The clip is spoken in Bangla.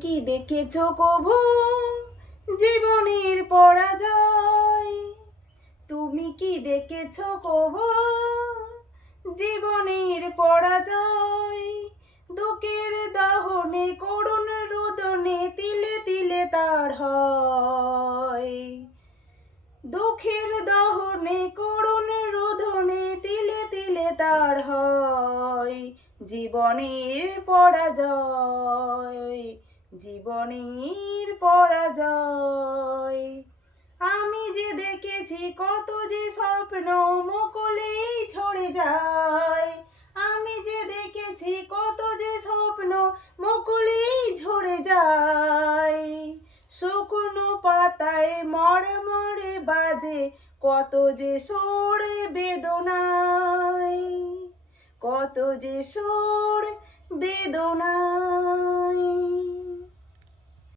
কি দেখেছো কভু জীবনের পরাজয়? তুমি কি দেখেছো কভু জীবনের পরাজয়? দুঃখের দহনে করুণ রোদনে তিলে তিলে তার হয়। দুঃখের দহনে করুণ রোদনে তিলে তিলে তার হয় জীবনের পরাজয়, জীবনের পরাজয়। আমি যে দেখেছি কত যে স্বপ্ন মুকুলেই ঝরে যায়। আমি যে দেখেছি কত যে স্বপ্ন মুকুলেই ঝরে যায়। শুকনো পাতায় মরে মরে বাজে কত যে সুর বেদনায়, কত যে সুর বেদনায়।